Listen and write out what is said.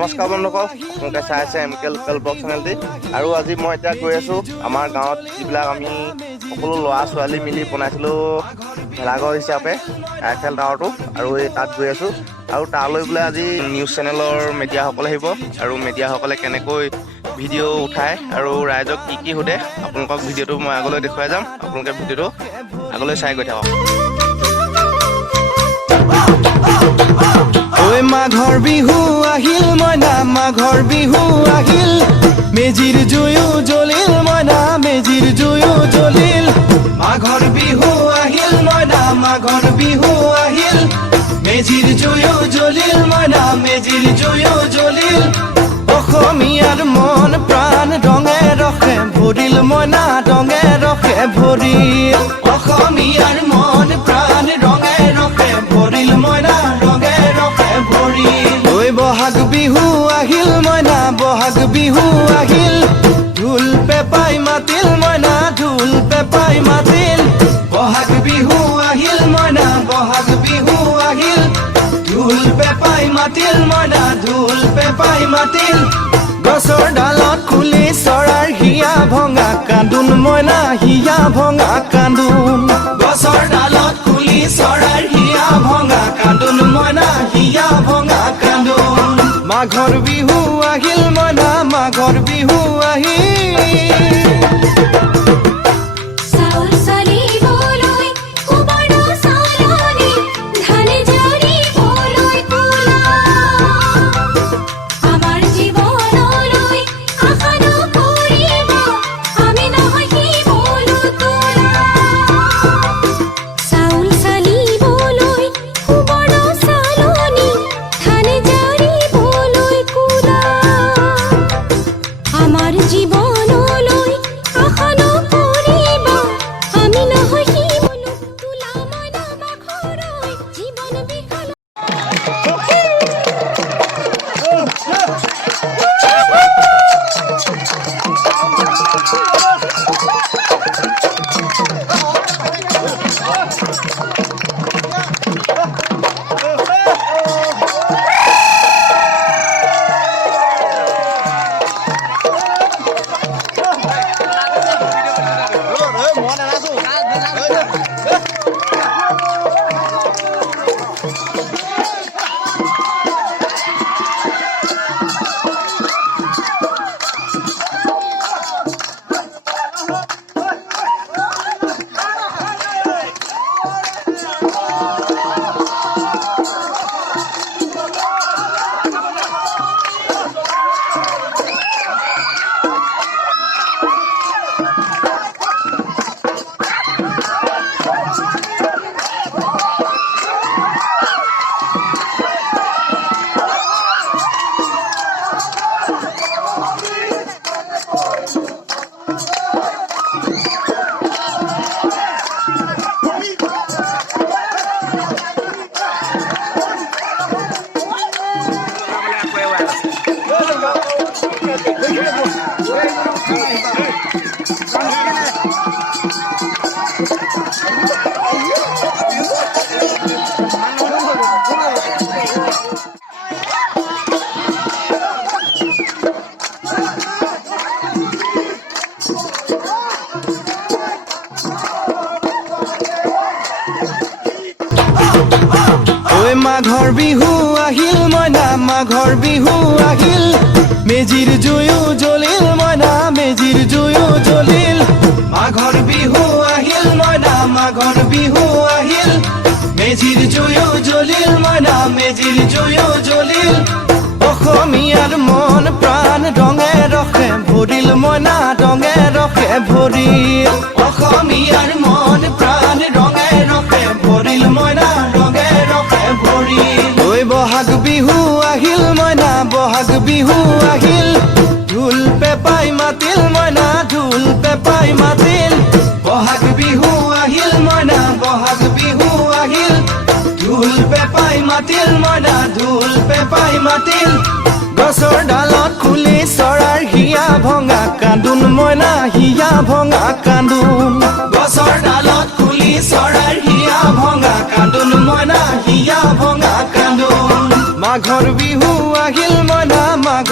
নমস্কাৰ বন্ধুসকল, আপোনালোকে চাই আছে এম কে লোকেল ব্লগ চেনেলটি। আৰু আজি মই এতিয়া গৈ আছোঁ আমাৰ গাঁৱত যিবিলাক আমি সকলো ল'ৰা ছোৱালী মিলি বনাইছিলোঁ ভেলাঘৰ হিচাপে আইফেল টাৱাৰটো, আৰু এই তাত গৈ আছোঁ। আৰু তালৈ বোলে আজি নিউজ চেনেলৰ মিডিয়াসকলে আহিব, আৰু মিডিয়াসকলে কেনেকৈ ভিডিঅ' উঠায় আৰু ৰাইজক কি কি সোধে আপোনালোকক ভিডিঅ'টো মই আগলৈ দেখুৱাই যাম। আপোনালোকে ভিডিঅ'টো আগলৈ চাই গৈ থাকক। ঐ মাঘৰ বিহু আহিল মইনা, মাঘৰ বিহু আহিল, মেজিৰ জুয়ো জ্বলিল মইনা, মেজিৰ জুয়ো জ্বলিল। মাঘৰ বিহু আহিল মইনা, মাঘৰ বিহু আহিল, মেজিৰ জুয়ো জ্বলিল মইনা, মেজিৰ জুয়ো জ্বলিল। অসমীয়াৰ মন প্ৰাণ ৰঙে ৰসে ভৰিল মইনা, ৰঙে ৰসে ভৰিল। অসমীয়াৰ মন প্ৰাণ ৰঙে ৰসে ভৰিল মইনা, ৰঙে ৰসে ভৰিল। ঐ বহাগ বিহু আহিল মইনা, বহাগ বিহু আহিল, ঢোল পেপাই মাতিল মইনা, ঢোল পেপাই মাতিল। বহাগ বিহু আহিল মইনা, বহাগ বিহু আহিল, ঢোল পেপাই মাতিল মইনা, ঢোল পেপাই মাতিল। গছৰ ডালত খুলি চৰাৰ হিয়া ভঙা কান্দোন মইনা, হিয়া ভঙা কান্দোন। গছৰ ডালত খুলি চৰাৰ হিয়া ভঙা কান্দোন মইনা, হিয়া ভঙা কান্দোন। মাঘৰ বিহু আহিল মইনা, মাঘৰ বিহু আহিল। মাঘৰ বিহু আহিল মইনা, মাঘৰ বিহু আহিল, মেজিৰ জুয়ো জ্বলিল মইনা, মেজিৰ জুয়ো জ্বলিল। মাঘৰ বিহু আহিল মইনা, মাঘৰ বিহু আহিল, মেজিৰ জুয়ো জ্বলিল মইনা, মেজিৰ জুয়ো জ্বলিল। অসমীয়াৰ মন প্ৰাণ ৰঙে ৰসে ভৰিল মইনা, ৰঙে ৰসে ভৰিল। অসমীয়াৰ মন প্ৰাণ ৰঙে ৰসে ভৰিল মইনা, ৰঙে ৰসে ভৰিল। ঐ বহাগ বিহু আহিল মইনা, বহাগ বিহু আহিল, ঢোল পেপাই মাতিল মইনা, ঢোল পেপাই মাতিল। বহাগ বিহু আহিল মইনা, বহাগ বিহু আহিল, ঢোল পেপাই মাতিল মইনা, ঢোল পেপাই মাতিল। গছৰ ডালত খুলি চৰাৰ হিয়া ভঙা কান্দোন মইনা, হিয়া ভঙা কান্দোন। গছৰ ডালত খুলি চৰাৰ হিয়া ভঙা কান্দোন মইনা, হিয়া ভঙা কান্দোন। মাঘৰ বিহু আহিল মইনা মাঘ